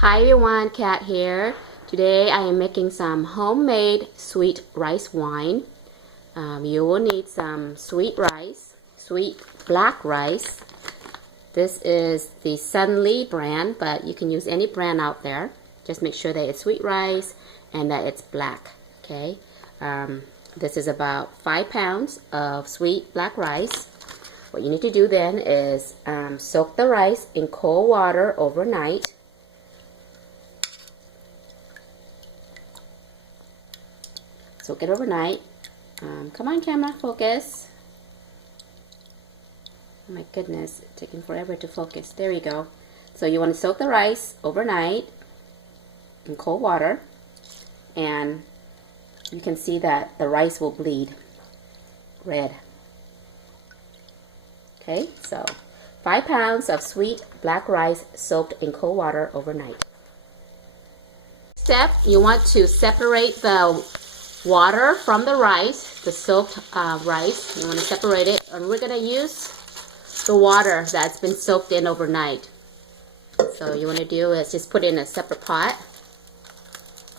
Hi everyone, Kat here. Today I am making some homemade sweet rice wine. You will need some sweet rice, sweet black rice. This is the Sunli brand, but you can use any brand out there. Just make sure that it's sweet rice and that it's black. Okay. This is about 5 pounds of sweet black rice. What you need to do then is soak the rice in cold water overnight. Soak it overnight. Come on, camera, focus. Oh my goodness, it's taking forever to focus. There you go. So you want to soak the rice overnight in cold water, and you can see that the rice will bleed red. Okay, so 5 pounds of sweet black rice soaked in cold water overnight. Step, you want to separate the water from the rice, the soaked rice. You want to separate it, and we're going to use the water that's been soaked in overnight. So you want to do is just put it in a separate pot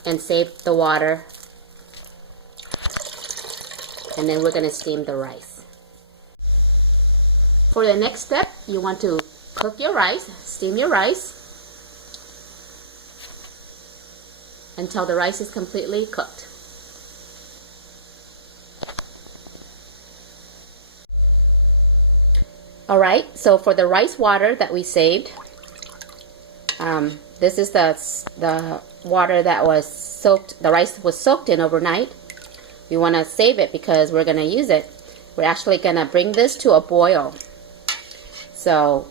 and save the water, and then we're going to steam the rice. For the next step, you want to cook your rice, steam your rice until the rice is completely cooked. Alright, so for the rice water that we saved, this is the water that was soaked, the rice was soaked in overnight. We want to save it because we're going to use it. We're actually going to bring this to a boil. So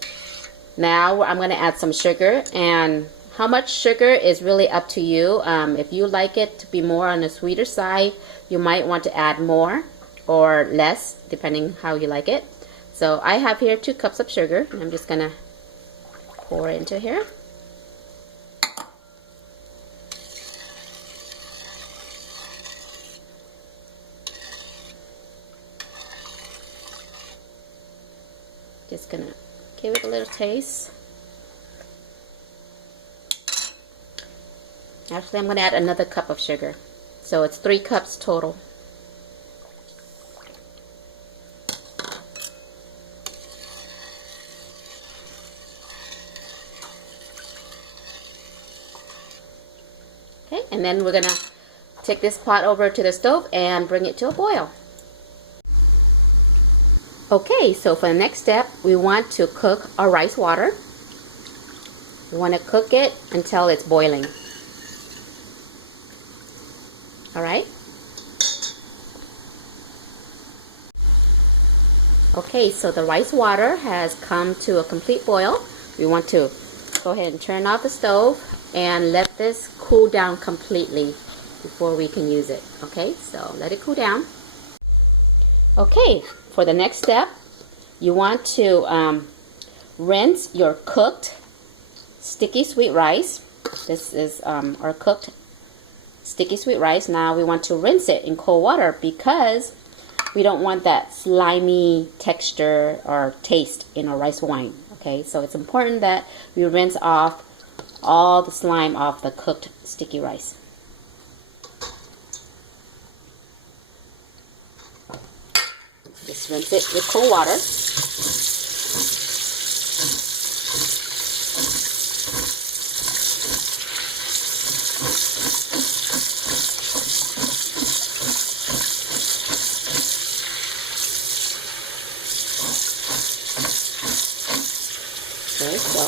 now I'm going to add some sugar, and how much sugar is really up to you. If you like it to be more on the sweeter side, you might want to add more or less depending how you like it. So I have here 2 cups of sugar, and I'm just going to pour it into here. Just going to give it a little taste. Actually, I'm going to add another cup of sugar. So it's 3 cups total. Okay, and then we're going to take this pot over to the stove and bring it to a boil. Okay, so for the next step, we want to cook our rice water. We want to cook it until it's boiling. Alright? Okay, so the rice water has come to a complete boil. We want to go ahead and turn off the stove and let this cool down completely before we can use it. Okay, so let it cool down. Okay, for the next step, you want to rinse your cooked sticky sweet rice. This is our cooked sticky sweet rice. Now we want to rinse it in cold water because we don't want that slimy texture or taste in our rice wine. Okay, so it's important that we rinse off all the slime off the cooked sticky rice. Just rinse it with cold water. Okay, so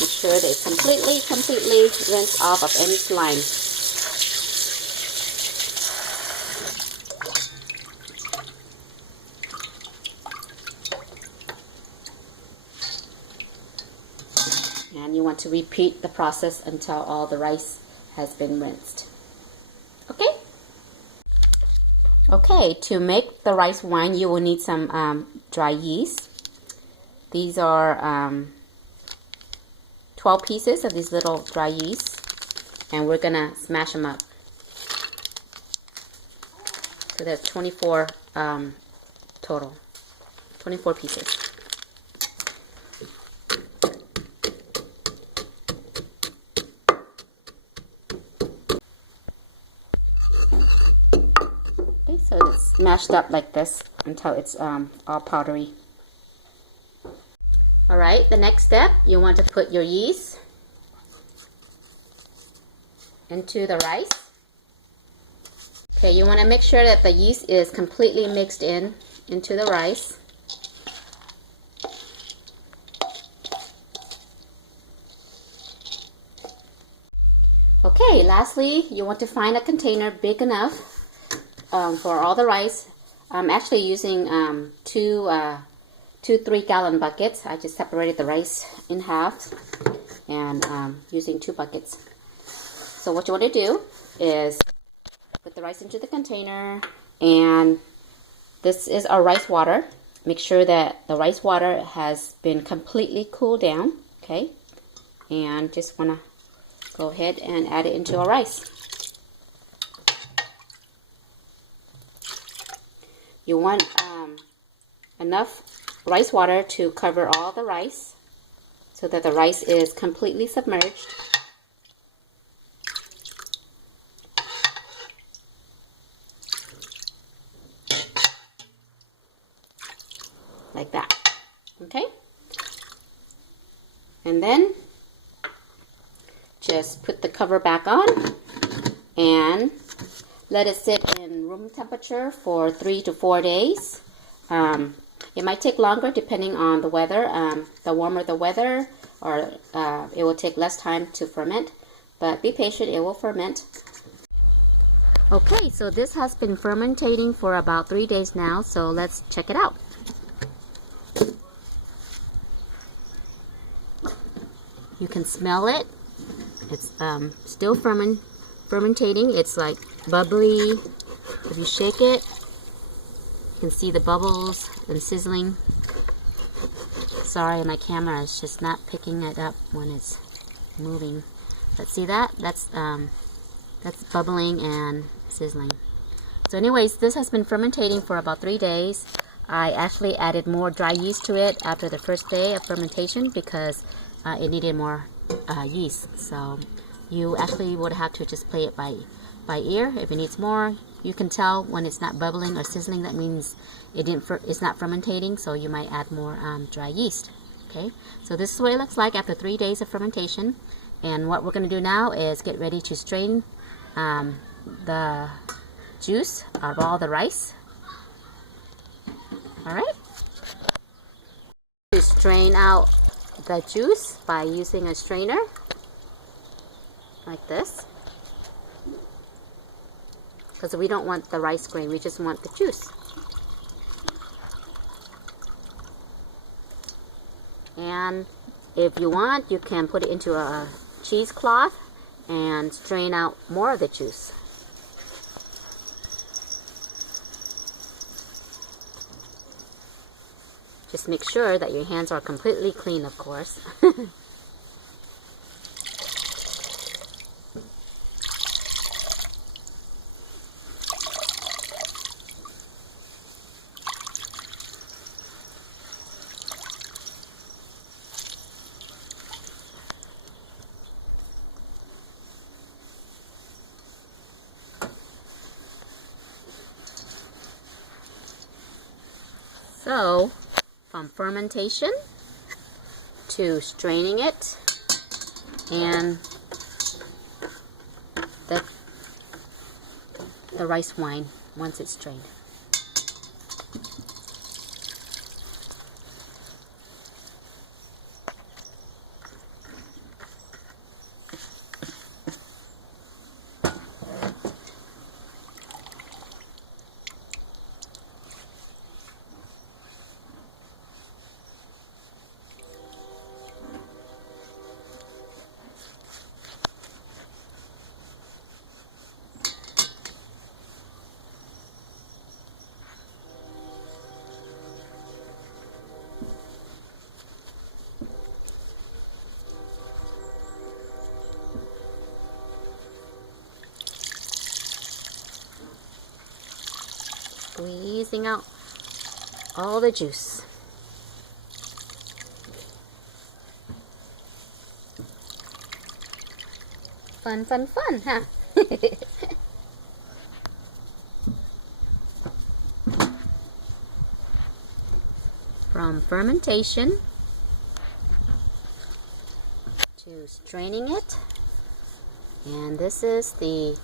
make sure that it's completely rinsed off of any slime. And you want to repeat the process until all the rice has been rinsed. Okay? Okay, to make the rice wine, you will need some dry yeast. These are 12 pieces of these little dry yeast, and we're gonna smash them up. So there's 24 total, 24 pieces. Okay, So it's mashed up like this until it's all powdery. Alright, the next step, you want to put your yeast into the rice. Okay, you want to make sure that the yeast is completely mixed into the rice. Okay, lastly, you want to find a container big enough for all the rice. I'm actually using two 3-gallon buckets. I just separated the rice in half and using 2 buckets. So what you want to do is put the rice into the container, and this is our rice water. Make sure that the rice water has been completely cooled down, okay? And just want to go ahead and add it into our rice. You want enough rice water to cover all the rice so that the rice is completely submerged. Like that, okay? And then just put the cover back on and let it sit in room temperature for 3 to 4 days. It might take longer depending on the weather. The warmer the weather, or it will take less time to ferment, but be patient, it will ferment. Okay, so this has been fermentating for about 3 days now, so let's check it out. You can smell it. It's still fermentating. It's like bubbly. If you shake it, you can see the bubbles and sizzling. Sorry, my camera is just not picking it up when it's moving. But see that? That's bubbling and sizzling. So anyways, this has been fermentating for about 3 days. I actually added more dry yeast to it after the first day of fermentation because it needed more yeast. So you actually would have to just play it by ear. If it needs more, you can tell when it's not bubbling or sizzling. That means it's not fermentating, so you might add more dry yeast. Okay, so this is what it looks like after 3 days of fermentation. And what we're going to do now is get ready to strain the juice out of all the rice. Alright, to strain out the juice by using a strainer like this, because we don't want the rice grain, we just want the juice. And if you want, you can put it into a cheesecloth and strain out more of the juice. Just make sure that your hands are completely clean, of course. So, from fermentation to straining it and the rice wine once it's strained. Squeezing out all the juice. Fun, fun, fun, huh? from fermentation to straining it. And this is the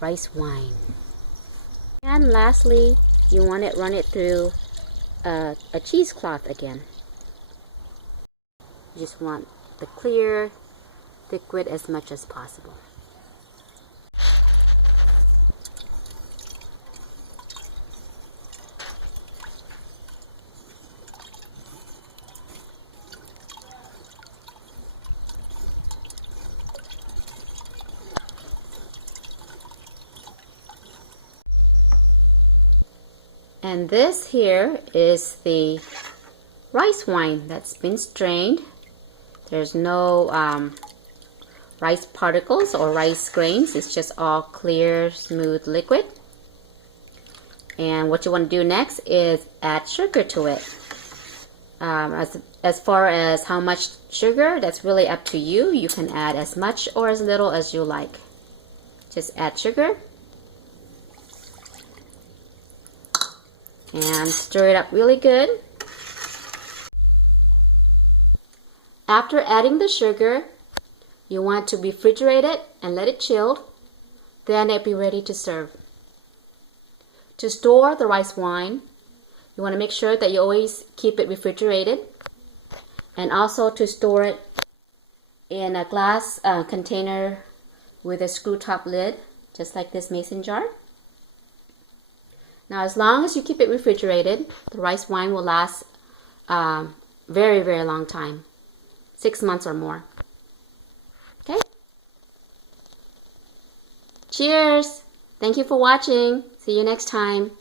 rice wine. And lastly, you want to run it through a cheesecloth again. You just want the clear liquid as much as possible. And this here is the rice wine that's been strained. There's no rice particles or rice grains. It's just all clear, smooth liquid. And what you want to do next is add sugar to it. As far as how much sugar, that's really up to you. You can add as much or as little as you like. Just add sugar. And stir it up really good. After adding the sugar, you want to refrigerate it and let it chill. Then it'll be ready to serve. To store the rice wine, you want to make sure that you always keep it refrigerated. And also to store it in a glass container with a screw top lid, just like this mason jar. Now, as long as you keep it refrigerated, the rice wine will last very, very long time. 6 months or more. Okay? Cheers! Thank you for watching. See you next time.